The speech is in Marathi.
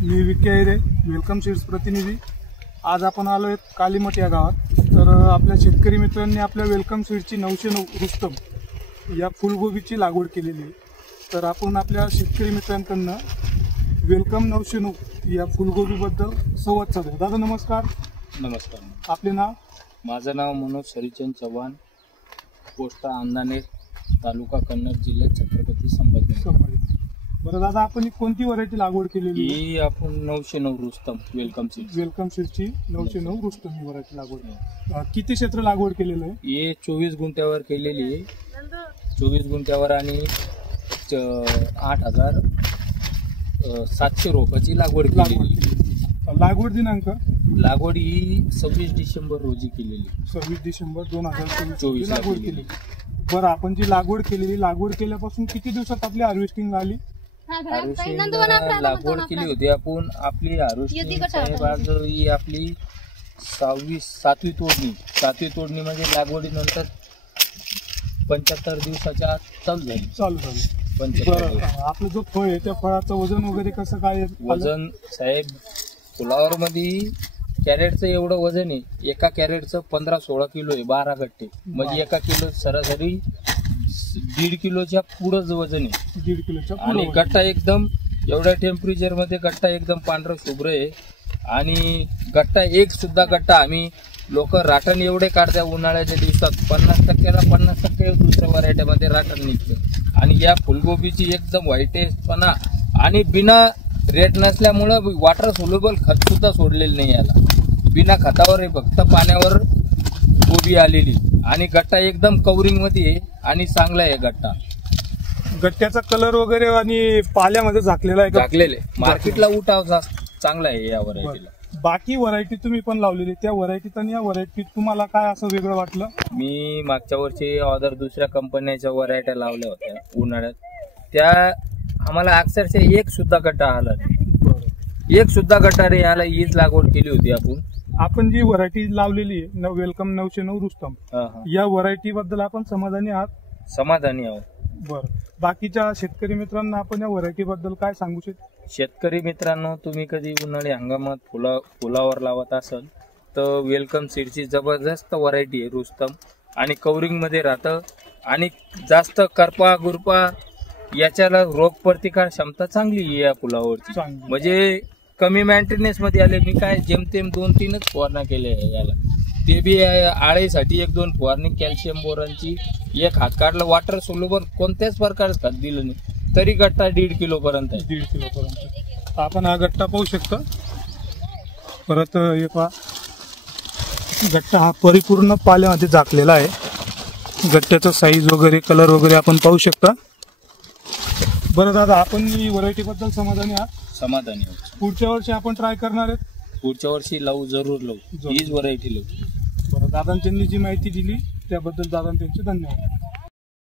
मी विके आयरे, वेलकम सीड्स प्रतिनिधी। आज आपण आलो आहेत कालीमठ या गावात। तर आपल्या शेतकरी मित्रांनी आपल्या वेलकम सीड्सची 909 रुस्तम या फुलगोबीची लागवड केलेली आहे। तर आपण आपल्या शेतकरी मित्रांकडून वेलकम 909 या फुलगोबीबद्दल संवाद साधूया। दादा नमस्कार। नमस्कार। आपले नाव? माझं नाव मनोज हरिचंद चव्हाण, पोस्ट अंधानेर, तालुका कन्नड, जिल्हा छत्रपती संभाजीनगर। बरं दादा, आपण ही कोणती व्हरायटी लागवड केलेली? ही आपण 909 रुस्तम वेलकम सीड्सची 909 रुस्तम ही व्हरायटी लागवड। किती क्षेत्र लागवड केलेलं आहे? हे 24 गुंठ्यावर केलेली आहे। 24 गुंठ्यावर आणि 8,700 रोपाची लागवड केलेली। लागवड दिनांक? लागवड ही 26 डिसेंबर रोजी केलेली। 26 डिसेंबर 2024 लागवड केली। बरं, आपण जी लागवड केलेली, लागवड केल्यापासून किती दिवसात आपली हार्वेस्टिंग झाली? लागवड केली होती आपण, आपली हार्वेस्टिंग साहेब आज ही आपली 7वी तोडणी म्हणजे लागवडीनंतर 75 दिवसाच्या आत चालू झाली। आपलं जो फळ आहे त्या फळाचं वजन वगैरे कसं काय? वजन साहेब फुलावर मध्ये कॅरेटचं एवढं वजन आहे। एका कॅरेटचं 15-16 किलो आहे, 12 गट्टे म्हणजे एका किलो सरासरी 1.5 किलोच्या पुढंच वजन आहे। 1.5 किलोच्या आणि गट्टा एकदम एवढ्या टेम्परेचर मध्ये गट्टा एकदम पांढरा शुभ्र आहे। आणि गट्टा एक सुद्धा गट्टा आम्ही लोक राटण एवढे काढत्या उन्हाळ्याच्या दिवसात 50% दुसऱ्या व्हरायटीमध्ये राटण निघतं। आणि या फुलगोबीची एकदम व्हाईटेसपणा आणि बिना रेट नसल्यामुळं वॉटर सोल्युबल खत सुद्धा सोडलेलं नाही याला। बिना खतावर फक्त पाण्यावर गोबी आलेली आणि गट्टा एकदम कव्हरिंग मध्ये आहे आणि चांगला आहे गट्टा। गट्ट्याचा कलर वगैरे आणि पाल्यामध्ये झाकलेला आहे? झाकलेले, मार्केटला उठाव चांगला आहे या व्हरायटीला। बाकी व्हरायटी तुम्ही पण लावलेली, त्या व्हरायटीत आणि या व्हरायटीत तुम्हाला काय असं वेगळं वाटलं? मी मागच्या वर्षी अदर दुसऱ्या कंपन्याच्या व्हरायट्या लावल्या होत्या उन्हाळ्यात, त्या आम्हाला अक्षरशः एक सुद्धा गट्टा आला नाही। एक सुद्धा गट्टा नाही आला। हीच लागवड केली होती आपण जी व्हरायटी लावलेली आहे वेलकम 909 रुस्तम, या व्हरायटी बद्दल आपण समाधानी आहात? समाधानी आहोत। बरं, बाकीच्या शेतकरी मित्रांना आपण या व्हरायटी बद्दल काय सांगू शकतो? शेतकरी मित्रांनो, तुम्ही कधी उन्हाळी हंगामात फुलावर लावत असाल तर वेलकम सीडची जबरदस्त व्हरायटी आहे रुस्तम। आणि कव्हरिंग मध्ये राहतं आणि जास्त करपा गुरपा याच्याला रोग प्रतिकार क्षमता चांगली आहे या फुलावरची। म्हणजे कमी मेंटेनन्स मध्ये आले। मी काय जेमतेम 2-3च फवारण्या केल्या आहे याला, ते बी आळेसाठी 1-2 फवारणी कॅल्शियम बोरांची, एक हात काढलं वॉटर सोल्युबल कोणत्याच प्रकारचं खत दिलं नाही तरी गट्टा 1.5 किलो पर्यंत आहे। 1.5 किलो पर्यंत आपण हा गट्टा पाहू शकता। परत हे पहा, गट्टा हा परिपूर्ण पाल्यामध्ये झाकलेला आहे। गट्ट्याचा साईज वगैरे कलर वगैरे आपण पाहू शकता। बरं दादा, आपण ही व्हरायटी बद्दल समाधानी आहात? समाधानी आहोत। पुढच्या वर्षी आपण ट्राय करणार आहेत? पुढच्या वर्षी जरूर लावू, हीच व्हरायटी लावू। बरं, दादांनी जी माहिती दिली त्याबद्दल दादा त्यांचे धन्यवाद।